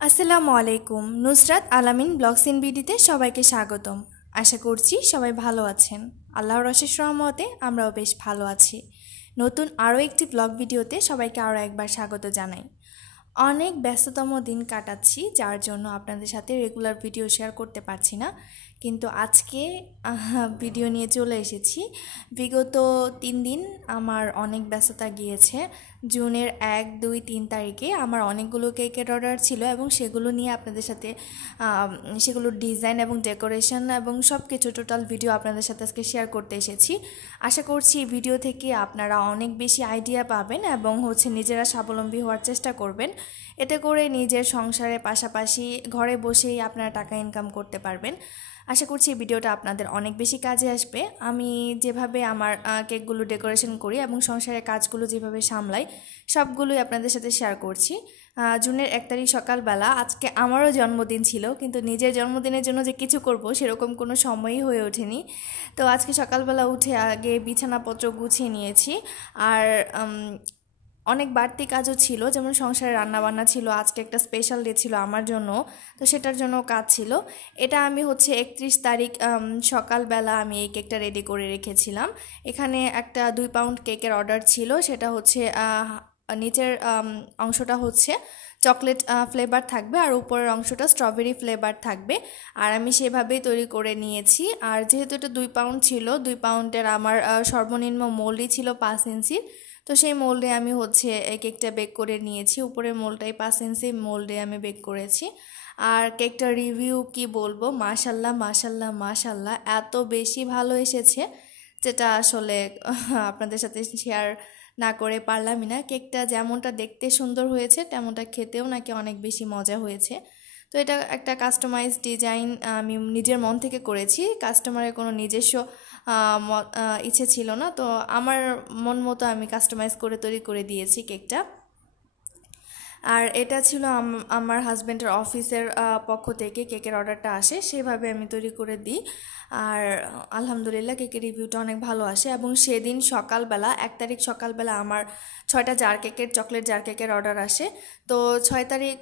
আসসালামু আলাইকুম। নুসরাত আলামিন ব্লগস ইন বিডিতে সবাইকে স্বাগতম। আশা করছি সবাই ভালো আছেন। আল্লাহর অশেষ রহমতে আমরাও বেশ ভালো আছি। নতুন আরও একটি ব্লগ ভিডিওতে সবাইকে আরও একবার স্বাগত জানাই। অনেক ব্যস্ততম দিন কাটাচ্ছি, যার জন্য আপনাদের সাথে রেগুলার ভিডিও শেয়ার করতে পারছি না, কিন্তু আজকে ভিডিও নিয়ে চলে এসেছি। বিগত 3 দিন আমার অনেক ব্যস্ততা গিয়েছে। জুনের 1, 2, 3 তারিখে আমার অনেকগুলো কেকের অর্ডার ছিল এবং সেগুলো নিয়ে আপনাদের সাথে সেগুলোর ডিজাইন এবং ডেকোরেশন এবং সব কিছু টোটাল ভিডিও আপনাদের সাথে আজকে শেয়ার করতে এসেছি। আশা করছি এই ভিডিও থেকে আপনারা অনেক বেশি আইডিয়া পাবেন এবং নিজেরা স্বাবলম্বী হওয়ার চেষ্টা করবেন। এতে করে নিজের সংসারের পাশাপাশি ঘরে বসেই আপনারা টাকা ইনকাম করতে পারবেন। আশা করছি এই ভিডিওটা আপনাদের অনেক বেশি কাজে আসবে। আমি যেভাবে আমার কেকগুলো ডেকোরেশন করি এবং সংসারের কাজগুলো যেভাবে সামলাই, সবগুলোই আপনাদের সাথে শেয়ার করছি। জুনের 1 তারিখ সকালবেলা, আজকে আমারও জন্মদিন ছিল, কিন্তু নিজের জন্মদিনের জন্য যে কিছু করব সেরকম কোনো সময়ই হয়ে ওঠেনি। তো আজকে সকালবেলা উঠে আগে বিছানাপত্র গুছিয়ে নিয়েছি। আর অনেক বাড়তি কাজও ছিল, যেমন সংসারে রান্নাবান্না ছিল, আজকে একটা স্পেশাল ডে ছিল আমার জন্য, তো সেটার জন্য কাজ ছিল। এটা আমি 31 তারিখ সকালবেলা আমি এই কেকটা রেডি করে রেখেছিলাম। এখানে একটা 2 পাউন্ড কেকের অর্ডার ছিল, সেটা নিচের অংশটা চকলেট ফ্লেভার থাকবে আর উপরের অংশটা স্ট্রবেরি ফ্লেভার থাকবে। আর আমি সেভাবেই তৈরি করে নিয়েছি। আর যেহেতু এটা 2 পাউন্ড ছিল, 2 পাউন্ডের আমার সর্বনিম্ন মোল্ডই ছিল 5 ইঞ্চি। তো সেই মোল্ডে আমি এই কেকটা বেক করে নিয়েছি। উপরের মোল্ডটাই 5 ইঞ্চি মোল্ডে আমি বেক করেছি। আর কেকটার রিভিউ কি বলবো, মাশাল্লাহ মাশাল্লাহ মাশাল্লাহ, এত বেশি ভালো এসেছে যেটা আসলে আপনাদের সাথে শেয়ার না করে পারলামই না। কেকটা যেমনটা দেখতে সুন্দর হয়েছে তেমনটা খেতেও নাকি অনেক বেশি মজা হয়েছে। তো এটা একটা কাস্টমাইজ ডিজাইন আমি নিজের মন থেকে করেছি, কাস্টমারের কোনো নিজস্ব ইচ্ছে ছিল না। তো আমার মন মতো আমি কাস্টমাইজ করে তৈরি করে দিয়েছি কেকটা। আর এটা ছিল আমার হাজব্যান্ডের অফিসের পক্ষ থেকে কেকের অর্ডারটা আসে, সেভাবে আমি তৈরি করে দিই। আর আলহামদুলিল্লাহ কেকের রিভিউটা অনেক ভালো আসে। এবং সেদিন সকালবেলা 1 তারিখ সকালবেলা আমার 6টা চকলেট জার কেকের অর্ডার আসে। তো 6 তারিখ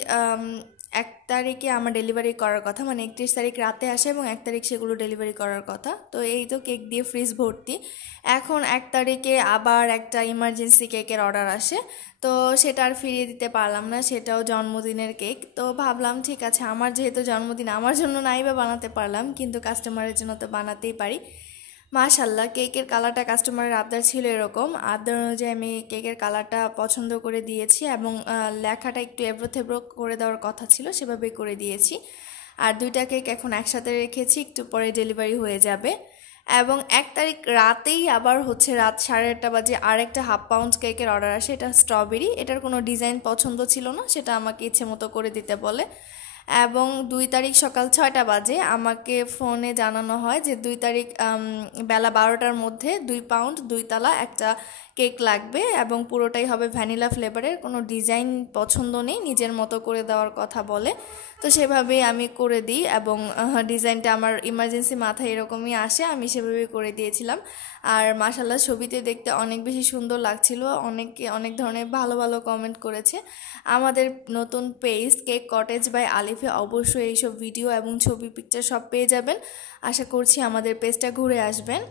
1 তারিখে আমার ডেলিভারি করার কথা, মানে 31 তারিখ রাতে আসে এবং 1 তারিখ সেগুলো ডেলিভারি করার কথা। তো এই তো কেক দিয়ে ফ্রিজ ভর্তি। এখন 1 তারিখে আবার একটা ইমার্জেন্সি কেকের অর্ডার আসে, তো সেটা আর ফিরিয়ে দিতে পারলাম না, সেটাও জন্মদিনের কেক। তো ভাবলাম ঠিক আছে, আমার যেহেতু জন্মদিন, আমার জন্য নাই বা বানাতে পারলাম, কিন্তু কাস্টমারের জন্য তো বানাতেই পারি। মাশাল্লাহ, কেকের কালারটা কাস্টমারের আবদার ছিল এরকম, আবদার অনুযায়ী আমি কেকের কালারটা পছন্দ করে দিয়েছি এবং লেখাটা একটু এবড়ো থেবড়ো করে দেওয়ার কথা ছিল, সেভাবেই করে দিয়েছি। আর 2টা কেক এখন একসাথে রেখেছি, একটু পরে ডেলিভারি হয়ে যাবে। এবং 1 তারিখ রাতেই আবার রাত 8:30 বাজে আর একটা 1/2 পাউন্ড কেকের অর্ডার আসে। এটা স্ট্রবেরি, এটার কোনো ডিজাইন পছন্দ ছিল না, সেটা আমাকে ইচ্ছে মতো করে দিতে বলে। এবং 2 তারিখ সকাল 6টা বাজে আমাকে ফোনে জানানো হয় যে 2 তারিখ বেলা 12টার মধ্যে 2 পাউন্ড 2 তালা একটা কেক লাগবে এবং পুরোটাই হবে ভ্যানিলা ফ্লেভারের, কোনো ডিজাইন পছন্দ নেই, নিজের মতো করে দেওয়ার কথা বলে। তো সেভাবেই আমি করে দিই এবং ডিজাইনটা আমার ইমার্জেন্সি মাথায় এরকমই আসে, আমি সেভাবেই করে দিয়েছিলাম। আর মাশাল্লাহ ছবিতে দেখতে অনেক বেশি সুন্দর লাগছিল, অনেকে অনেক ধরনের ভালো ভালো কমেন্ট করেছে। আমাদের নতুন পেজ কেক কটেজ বাই আলিফে অবশ্যই এইসব ভিডিও এবং ছবি পিকচার সব পেয়ে যাবেন। আশা করছি আমাদের পেজটা ঘুরে আসবেন।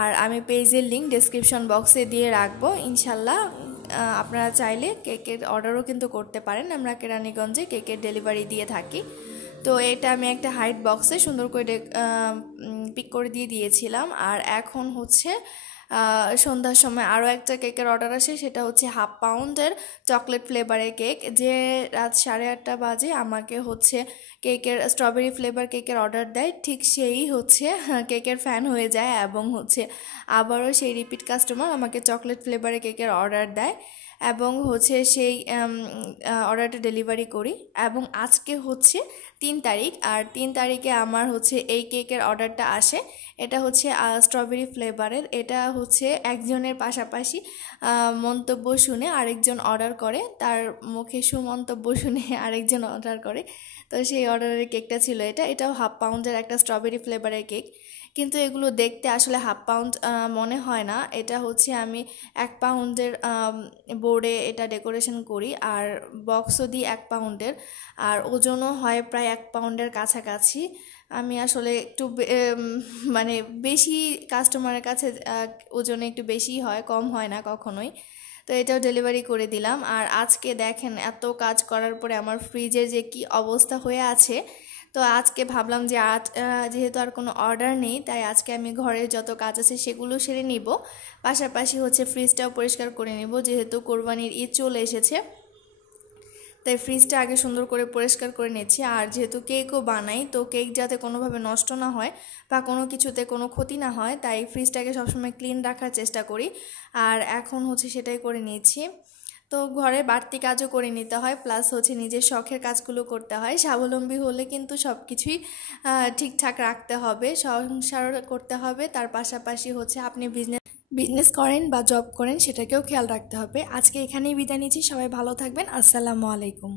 আর আমি পেজের লিঙ্ক ডেসক্রিপশন বক্সে দিয়ে রাখবো ইনশাল্লাহ। আপনারা চাইলে কেকের অর্ডারও কিন্তু করতে পারেন, আমরা কেরানীগঞ্জে কেকের ডেলিভারি দিয়ে থাকি। তো এটা আমি একটা হাইট বক্সে সুন্দর করে পিক করে দিয়েছিলাম। আর এখন সন্ধ্যার সময় আরও একটা কেকের অর্ডার আসে, সেটা 1/2 পাউন্ডের চকলেট ফ্লেভারের কেক, যে রাত 8:30 বাজে আমাকে কেকের স্ট্রবেরি ফ্লেভার কেকের অর্ডার দেয়, ঠিক সেই কেকের ফ্যান হয়ে যায় এবং আবারও সেই রিপিট কাস্টমার আমাকে চকলেট ফ্লেভারের কেকের অর্ডার দেয় এবং সেই অর্ডারটা ডেলিভারি করি। এবং আজকে 3 তারিখ, আর 3 তারিখে আমার এই কেকের অর্ডারটা আসে। এটা স্ট্রবেরি ফ্লেভারের। এটা একজনের পাশাপাশি মন্তব্য শুনে আরেকজন অর্ডার করে, তার মুখে সুমন্তব্য শুনে আরেকজন অর্ডার করে। তো সেই অর্ডারের কেকটা ছিল এটাও 1/2 পাউন্ডের একটা স্ট্রবেরি ফ্লেভারের কেক। কিন্তু এগুলো দেখতে আসলে হাফ পাউন্ড মনে হয় না। এটা হচ্ছে আমি 1 পাউন্ডের বোর্ডে এটা ডেকোরেশন করি, আর বক্সও দিই 1 পাউন্ডের, আর ওজনও হয় প্রায় 1 পাউন্ডের কাছাকাছি। আমি আসলে একটু মানে বেশি কাস্টমারের কাছে ওজনে একটু বেশি হয়, কম হয় না কখনোই। তো এটাও ডেলিভারি করে দিলাম। আর আজকে দেখেন এত কাজ করার পরে আমার ফ্রিজের যে কি অবস্থা হয়ে আছে। তো আজকে ভাবলাম যে আজ যেহেতু আর কোনো অর্ডার নেই, তাই আজকে আমি ঘরের যত কাজ আছে সেগুলো সেরে নিব, পাশাপাশি হচ্ছে ফ্রিজটাও পরিষ্কার করে নিব, যেহেতু কোরবানির ঈদ চলে এসেছে। তাই ফ্রিজটা আগে সুন্দর করে পরিষ্কার করে নিচ্ছি। আর যেহেতু কেকও বানাই, তো কেক যাতে কোনোভাবে নষ্ট না হয় বা কোনো কিছুতে কোনো ক্ষতি না হয়, তাই ফ্রিজটাকে সবসময় ক্লিন রাখার চেষ্টা করি। আর এখন হচ্ছে সেটাই করে নিচ্ছি। তো ঘরে বাড়তি কাজও করে নিতে হয়, প্লাস হচ্ছে নিজের শখের কাজগুলো করতে হয়। স্বাবলম্বী হলে কিন্তু সব কিছুই ঠিকঠাক রাখতে হবে, সংসার করতে হবে, তার পাশাপাশি হচ্ছে আপনি বিজনেস করেন বা জব করেন সেটাকেও খেয়াল রাখতে হবে। আজকে এখানেই বিদায় নিচ্ছি, সবাই ভালো থাকবেন। আসসালামু আলাইকুম।